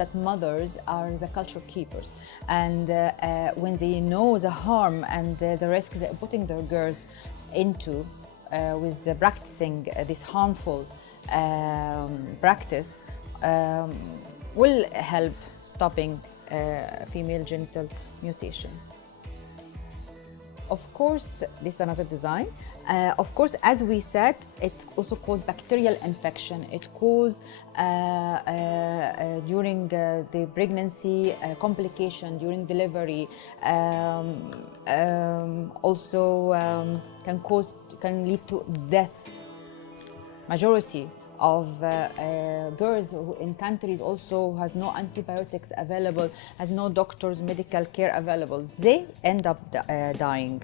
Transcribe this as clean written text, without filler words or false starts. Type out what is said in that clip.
that mothers are the culture keepers, and when they know the harm and the risk they're putting their girls into with practicing this harmful practice, will help stopping female genital mutilation. Of course, this is another design. Of course, as we said, it also causes bacterial infection. It causes during the pregnancy, complication during delivery. Also can lead to death. Majority of girls who in countries also has no antibiotics available, has no doctors, medical care available, they end up dying.